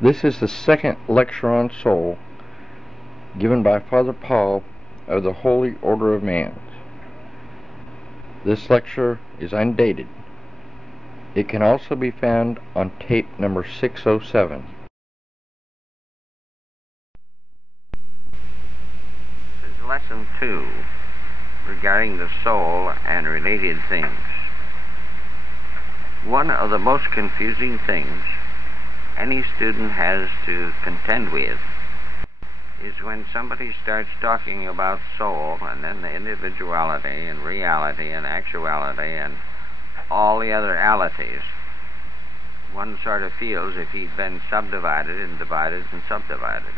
This is the second lecture on soul given by Father Paul of the Holy Order of Man. This lecture is undated. It can also be found on tape number 607. This is lesson 2 regarding the soul and related things. One of the most confusing things any student has to contend with is when somebody starts talking about soul and then the individuality and reality and actuality and all the other alities. One sort of feels if he'd been subdivided and divided and subdivided.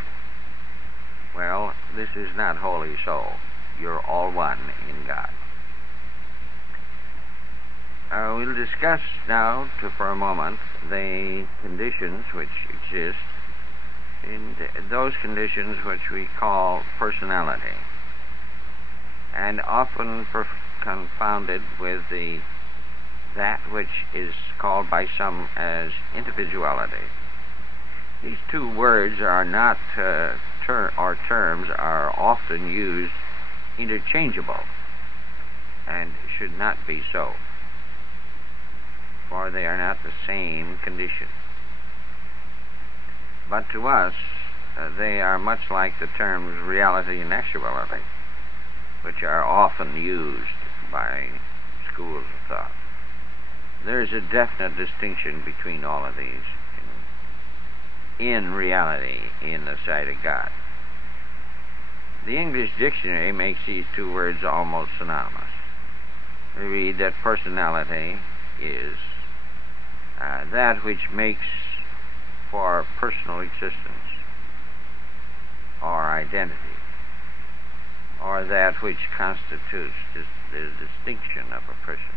Well, this is not holy soul. You're all one in God. We'll discuss now, for a moment, the conditions which exist in those conditions which we call personality, and often confounded with that which is called by some as individuality. These two words are not, terms are often used interchangeable, and should not be so, for they are not the same condition. But to us, they are much like the terms reality and actuality, which are often used by schools of thought. There is a definite distinction between all of these in reality in the sight of God. The English dictionary makes these two words almost synonymous. We read that personality is that which makes for personal existence or identity, or that which constitutes the distinction of a person.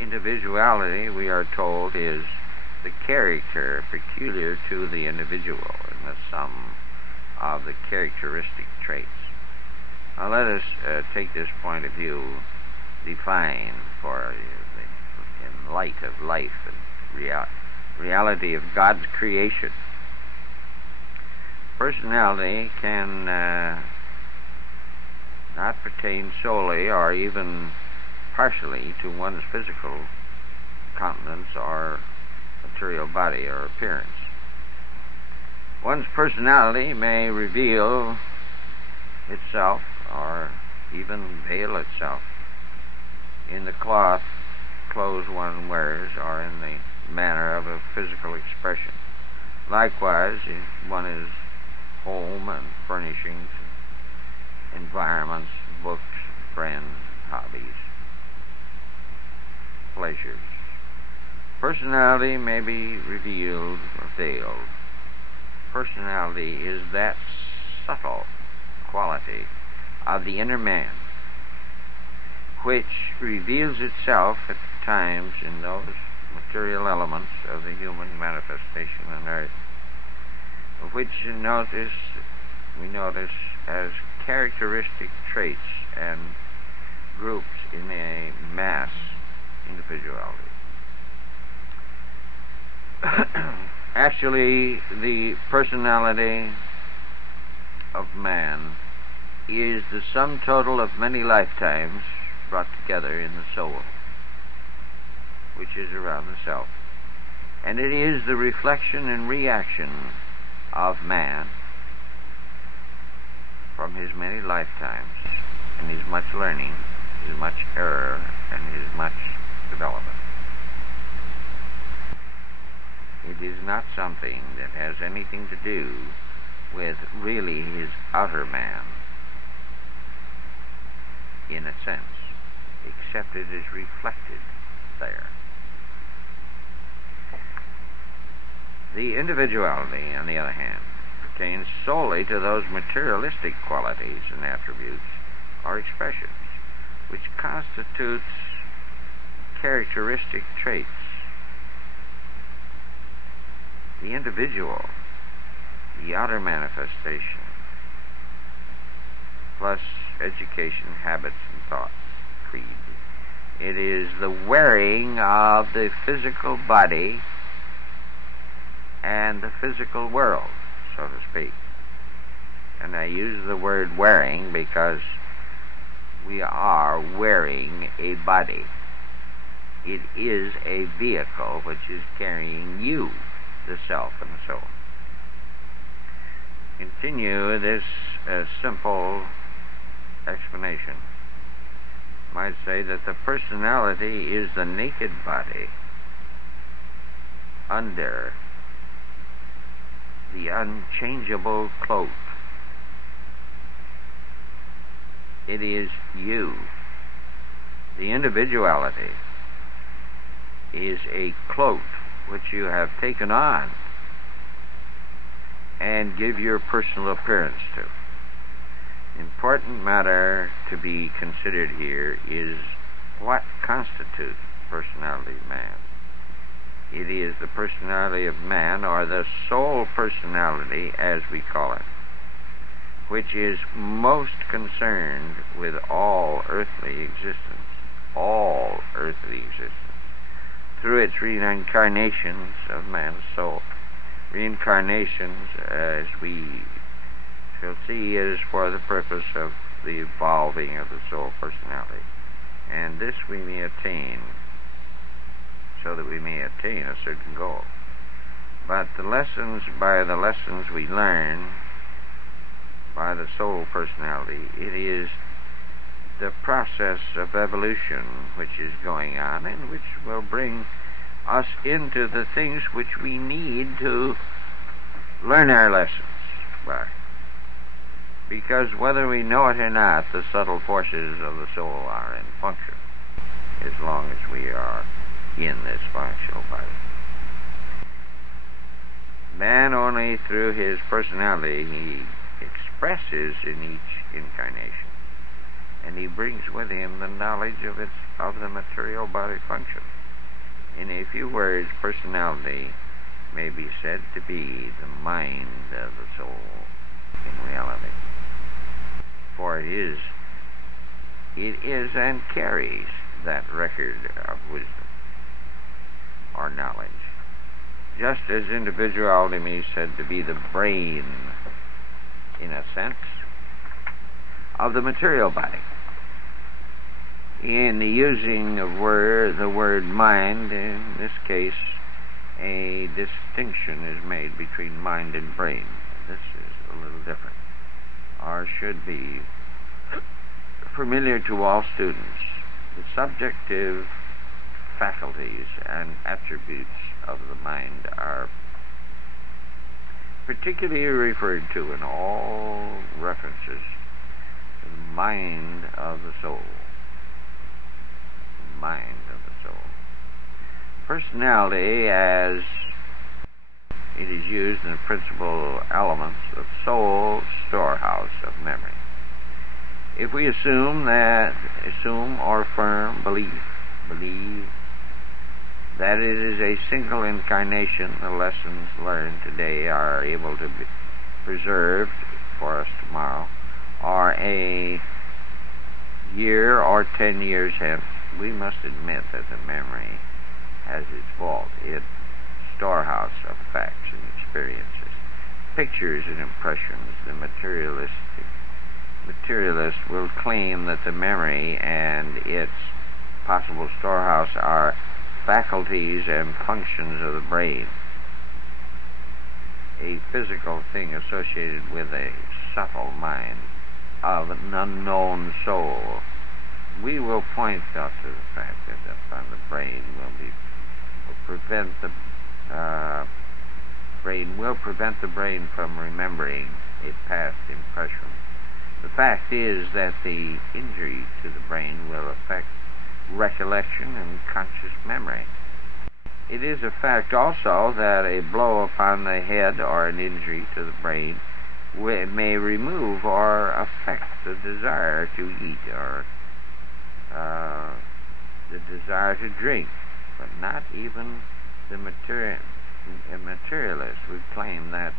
Individuality, we are told, is the character peculiar to the individual and the sum of the characteristic traits. Now let us take this point of view defined for in light of life and reality of God's creation. Personality can not pertain solely or even partially to one's physical countenance or material body or appearance. One's personality may reveal itself or even veil itself in the clothes one wears or in the manner of a physical expression. Likewise, one is home and furnishings, environments, books, friends, hobbies, pleasures. Personality may be revealed or veiled. Personality is that subtle quality of the inner man which reveals itself at times in those material elements of the human manifestation on earth, which we notice as characteristic traits and groups in a mass individuality. Actually, the personality of man is the sum total of many lifetimes brought together in the soul, which is around the self. And it is the reflection and reaction of man from his many lifetimes and his much learning, his much error, and his much development. It is not something that has anything to do with really his outer man, in a sense, except it is reflected there. The individuality, on the other hand, pertains solely to those materialistic qualities and attributes or expressions which constitutes characteristic traits. The individual, the outer manifestation, plus education, habits, and thoughts, creed. It is the wearing of the physical body and the physical world, so to speak. And I use the word wearing because we are wearing a body. It is a vehicle which is carrying you, the self and the soul. Continue this simple explanation. Might say that the personality is the naked body under the unchangeable cloak. It is you. The individuality is a cloak which you have taken on and give your personal appearance to. Important matter to be considered here is what constitutes personality of man. It is the personality of man, or the soul personality as we call it, which is most concerned with all earthly existence, through its reincarnations of man's soul. Reincarnations, as we shall see, is for the purpose of the evolving of the soul personality. And this we may attain, so that we may attain a certain goal. But by the lessons we learn by the soul personality, it is the process of evolution which is going on, and which will bring us into the things which we need to learn our lessons by. Because whether we know it or not, the subtle forces of the soul are in function as long as we are in this functional body. Man, only through his personality, he expresses in each incarnation, and he brings with him the knowledge of the material body function. In a few words, personality may be said to be the mind of the soul in reality. For it is and carries that record of wisdom or knowledge. Just as individuality may be said to be the brain, in a sense, of the material body. In the using of the word mind, in this case, a distinction is made between mind and brain. This is a little different, or should be familiar to all students. The subjective faculties and attributes of the mind are particularly referred to in all references to the mind of the soul. The mind of the soul. Personality, as it is used in the principal elements of soul storehouse of memory. If we assume or affirm, believe that it is a single incarnation, the lessons learned today are able to be preserved for us tomorrow, or a year or 10 years hence, we must admit that the memory has its vault, its storehouse of facts and experiences, pictures and impressions. The materialist will claim that the memory and its possible storehouse are faculties and functions of the brain, a physical thing associated with a subtle mind of an unknown soul. We will point out to the fact that upon the brain will prevent the brain from remembering a past impression. The fact is that the injury to the brain will affect recollection and conscious memory. It is a fact also that a blow upon the head or an injury to the brain may remove or affect the desire to eat or the desire to drink, but not even the materialist would claim that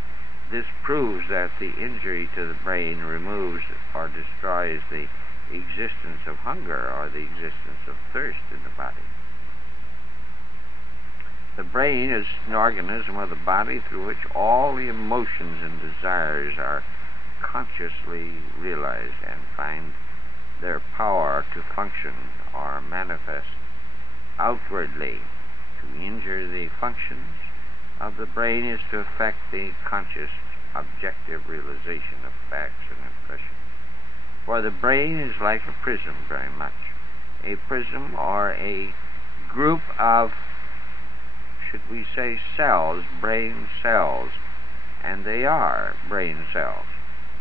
this proves that the injury to the brain removes or destroys the existence of hunger or the existence of thirst in the body. The brain is an organism of the body through which all the emotions and desires are consciously realized and find their power to function or manifest outwardly. To injure the functions of the brain is to affect the conscious, objective realization of facts and impressions. For the brain is like a prism, very much. A prism, or a group of, should we say, cells, brain cells, and they are brain cells,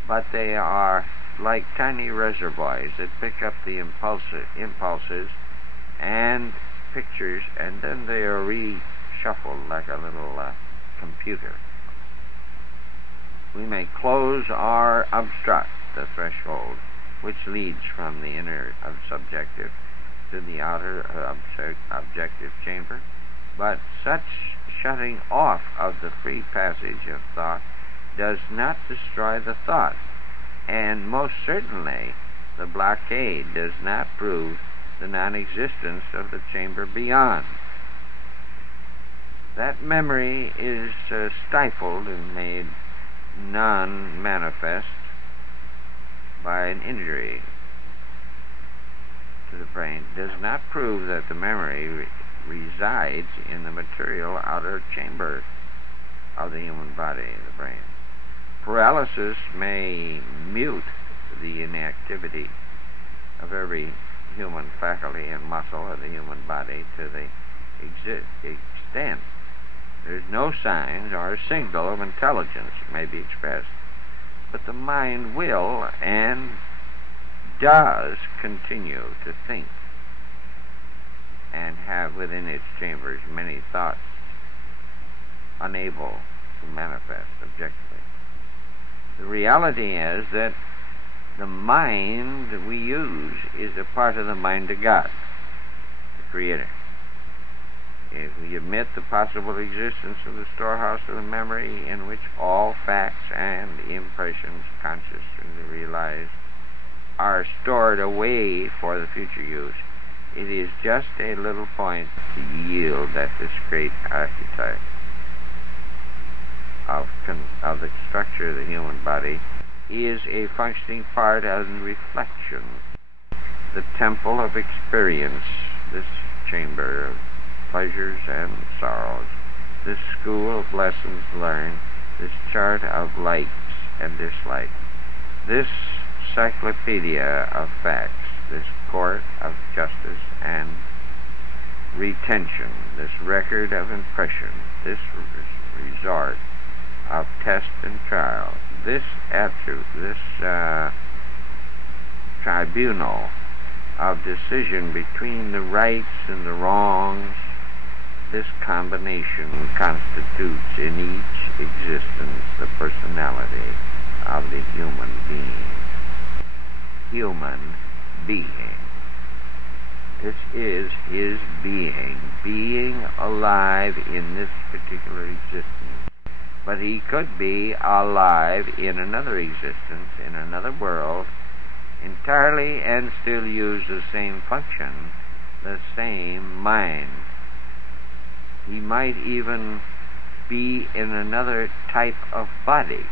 but they are like tiny reservoirs that pick up the impulses and pictures, and then they are reshuffled like a little computer. We may close or obstruct the threshold which leads from the inner subjective to the outer objective chamber, but such shutting off of the free passage of thought does not destroy the thought, and most certainly the blockade does not prove the non-existence of the chamber beyond. That memory is stifled and made non-manifest by an injury to the brain does not prove that the memory resides in the material outer chamber of the human body, the brain. Paralysis may mute the inactivity of every human faculty and muscle of the human body to the extent there's no signs or signal of intelligence may be expressed. But the mind will and does continue to think and have within its chambers many thoughts unable to manifest objectively. The reality is that the mind we use is a part of the mind of God, the Creator. If we admit the possible existence of the storehouse of the memory in which all facts and impressions, conscious and realized, are stored away for the future use, it is just a little point to yield that this great archetype of the structure of the human body is a functioning part of reflection, the temple of experience, this chamber of pleasures and sorrows, this school of lessons learned, this chart of likes and dislikes, this cyclopedia of facts, this court of justice and retention, this record of impression, this resort of test and trial, this tribunal of decision between the rights and the wrongs. This combination constitutes in each existence the personality of the human being. Human being. This is his being alive in this particular existence. But he could be alive in another existence, in another world, entirely, and still use the same function, the same mind. He might even be in another type of body,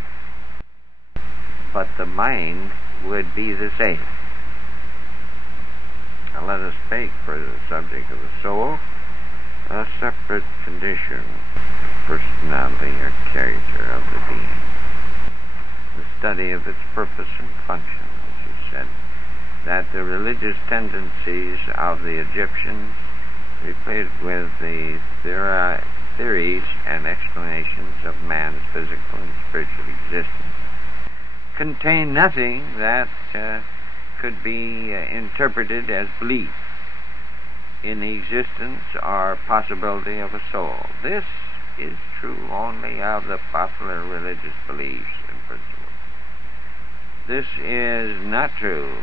but the mind would be the same. Now let us take for the subject of the soul a separate condition, personality or character of the being, the study of its purpose and function, as you said, that the religious tendencies of the Egyptians, replete with the theories and explanations of man's physical and spiritual existence, contain nothing that could be interpreted as belief in the existence or possibility of a soul. This is true only of the popular religious beliefs and principles. This is not true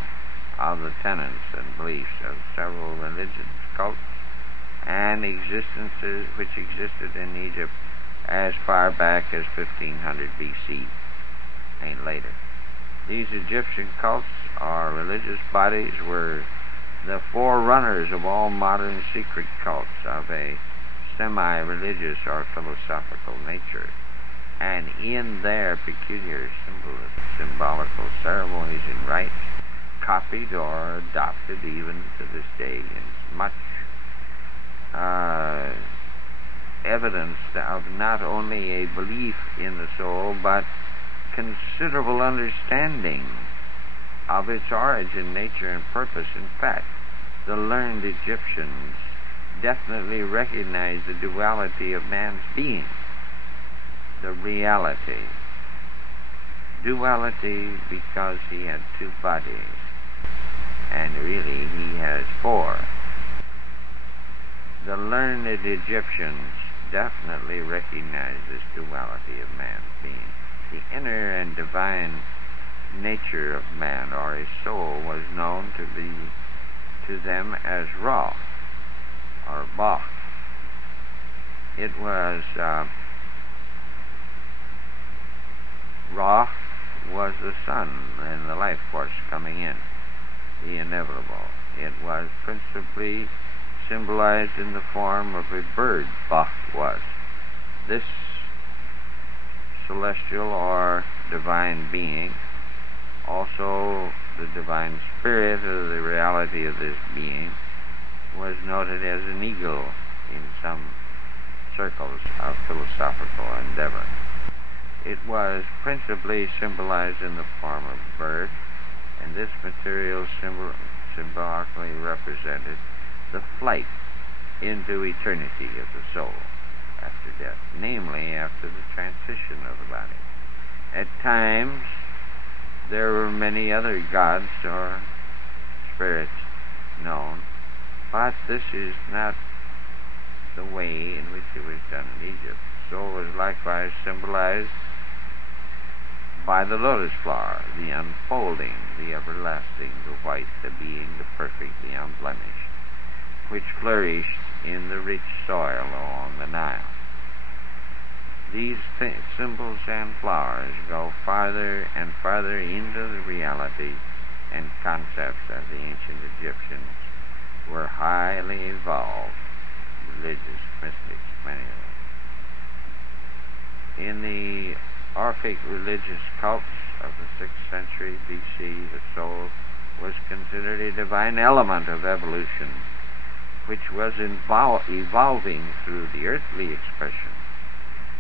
of the tenets and beliefs of several religions, cults, and existences which existed in Egypt as far back as 1500 BC and later. These Egyptian cults or religious bodies were the forerunners of all modern secret cults of a semi-religious or philosophical nature, and in their peculiar symbolical ceremonies and rites, copied or adopted even to this day in much evidence of not only a belief in the soul, but considerable understanding of its origin, nature, and purpose. In fact, the learned Egyptians definitely recognized the duality of man's being, the reality. Duality because he had two bodies, and really he has four. The learned Egyptians definitely recognized this duality of man's being. The inner and divine nature of man, or his soul, was known to them as Ra, or Ba. It was Ra was the sun and the life force coming in, the inevitable. It was principally symbolized in the form of a bird. Ba was. This celestial or divine being, also the divine spirit of the reality of this being, was noted as an eagle in some circles of philosophical endeavor. It was principally symbolized in the form of a bird, and this material symbolically represented the flight into eternity of the soul after death, namely after the transition of the body. At times, there were many other gods or spirits known, but this is not the way in which it was done in Egypt. The soul was likewise symbolized by the lotus flower, the unfolding, the everlasting, the white, the being, the perfect, the unblemished, which flourished in the rich soil along the Nile. These symbols and flowers go farther and farther into the reality and concepts of the ancient Egyptians were highly evolved religious mystics, many of them. In the Orphic religious cults of the 6th century BC, the soul was considered a divine element of evolution, which was evolving through the earthly expression.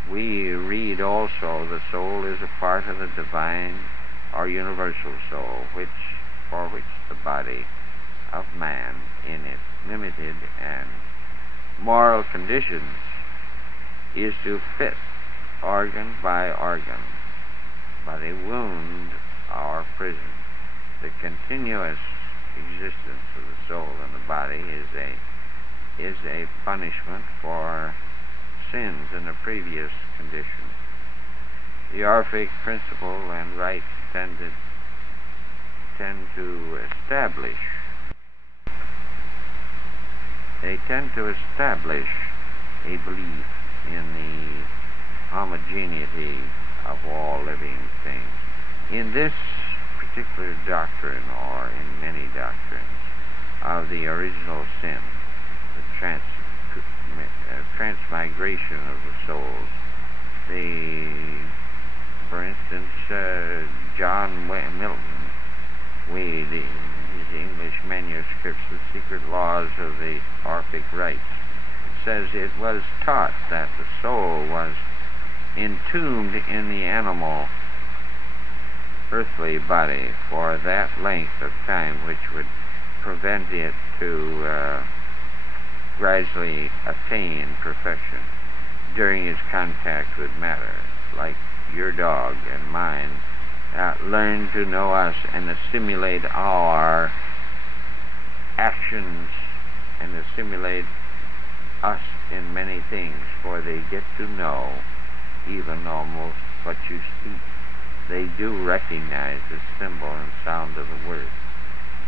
We read also the soul is a part of the divine or universal soul, for which the body of man in its limited and moral conditions is to fit organ by organ, but a wound or prison. The continuous existence of the soul in the body is a punishment for sins in a previous condition. The Orphic principle and rites tend to establish a belief in the homogeneity of all living things. In this particular doctrine, or in many doctrines, of the original sin, the transmigration of the souls, for instance, John Milton Wade, in his English manuscripts, The Secret Laws of the Orphic Rites, says it was taught that the soul was entombed in the animal earthly body for that length of time which would prevent it to gradually attain perfection during its contact with matter, like your dog and mine learn to know us and assimilate our actions and assimilate us in many things, for they get to know even almost what you speak. They do recognize the symbol and sound of the word.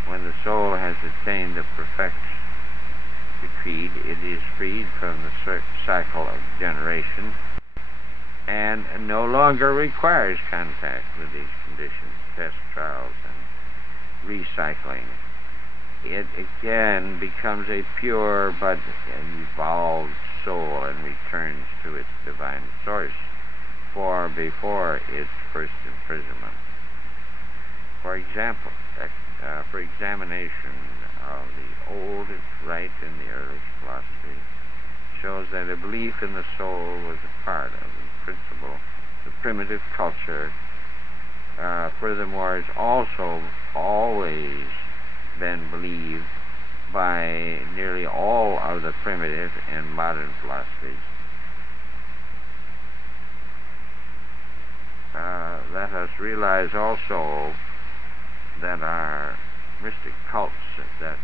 When the soul has attained the perfect decreed, it is freed from the cycle of generation and no longer requires contact with these conditions, tests, trials, and recycling. It again becomes a pure but evolved soul and returns to its divine source before its first imprisonment. For example, for examination of the oldest rite in the earliest philosophy shows that a belief in the soul was a part of the principle of primitive culture. Furthermore, it's also always been believed by nearly all of the primitive and modern philosophies. Let us realize also that our mystic cults that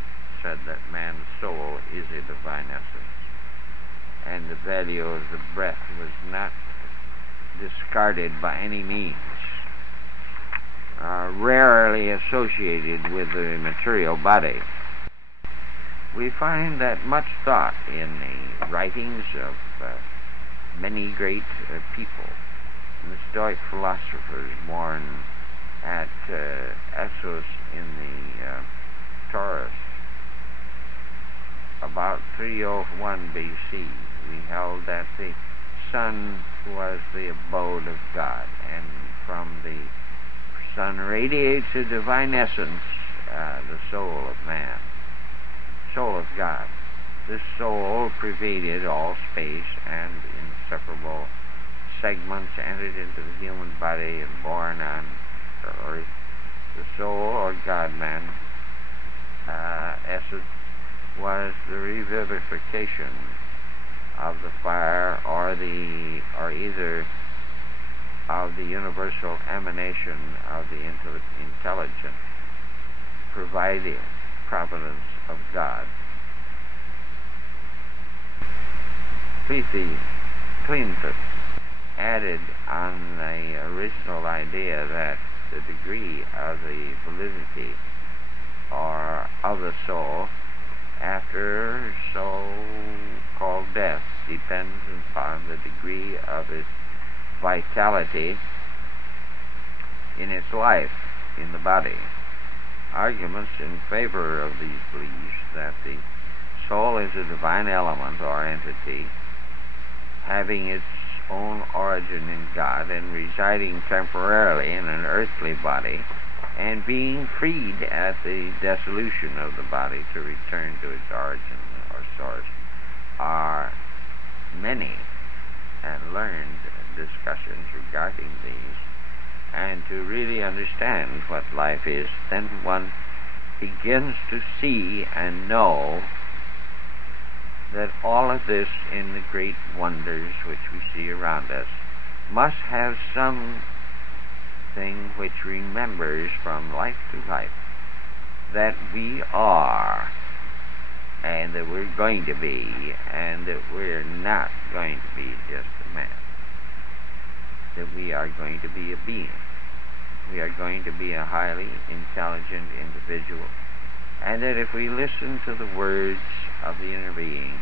said that man's soul is a divine essence, and the value of the breath was not discarded by any means, rarely associated with the material body. We find that much thought in the writings of many great people, the Stoic philosophers born at Essos in the Taurus about 301 BC. We held that the sun was the abode of God, and from the sun radiates a divine essence, the soul of man, soul of God. This soul pervaded all space, and inseparable segments entered into the human body and born on earth. The soul, or God-man, essence, was the revivification of the fire, or either of the universal emanation of the intelligent, providing providence of God. Cleanfoot added on the original idea that the degree of the validity or of the soul after so-called death depends upon the degree of its vitality in its life in the body. Arguments in favor of these beliefs that the soul is a divine element or entity having its own origin in God and residing temporarily in an earthly body and being freed at the dissolution of the body to return to its origin or source are many and learned discussions regarding these. And to really understand what life is, then one begins to see and know that all of this in the great wonders which we see around us must have something which remembers from life to life that we are, and that we're going to be, and that we're not going to be just a man. That we are going to be a being. We are going to be a highly intelligent individual. And that if we listen to the words of the inner being,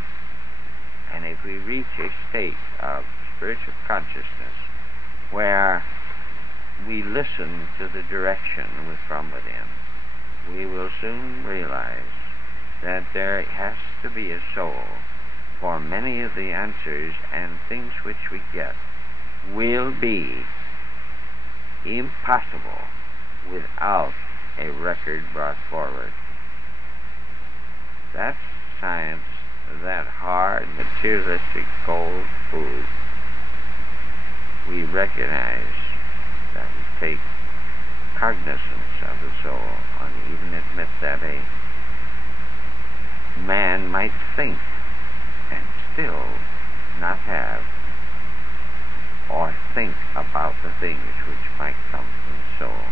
and if we reach a state of spiritual consciousness where we listen to the direction from within, we will soon realize that there has to be a soul, for many of the answers and things which we get will be impossible without a record brought forward. That's science, that hard, materialistic, cold food. We recognize that we take cognizance of the soul and even admit that a man might think and still not have or think about the things which might come from the soul.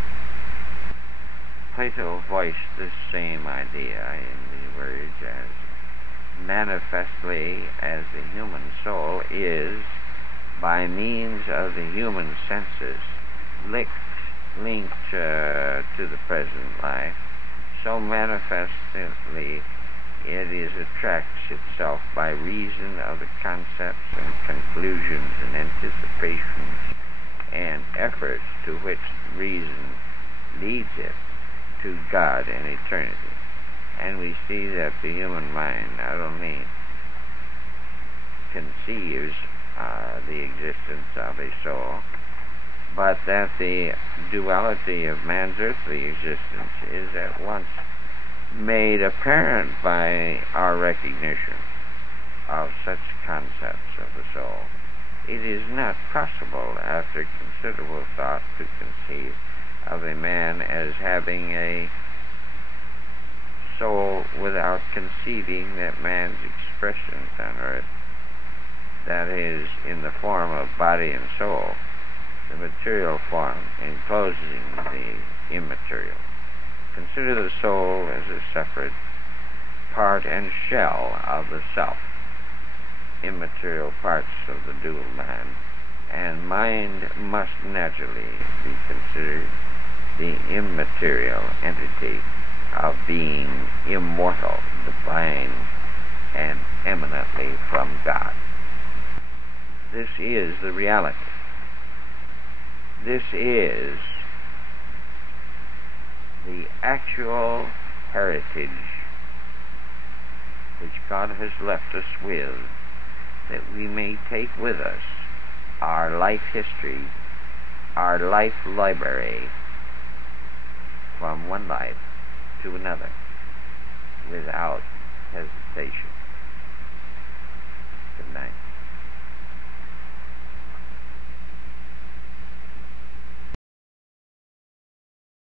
Plato voiced this same idea in the words as manifestly as the human soul is, by means of the human senses, linked to the present life, so manifestly it attracts itself by reason of the concepts and conclusions and anticipations and efforts to which reason leads it to God and eternity. And we see that the human mind not only conceives the existence of a soul, but that the duality of man's earthly existence is at once made apparent by our recognition of such concepts of the soul. It is not possible, after considerable thought, to conceive of a man as having a soul without conceiving that man's expressions on earth, that is, in the form of body and soul, the material form enclosing the immaterial. Consider the soul as a separate part and shell of the self, immaterial parts of the dual man, and mind must naturally be considered the immaterial entity of being immortal, divine, and eminently from God. This is the reality. This is the actual heritage which God has left us with, that we may take with us our life history, our life library, from one life to another without hesitation.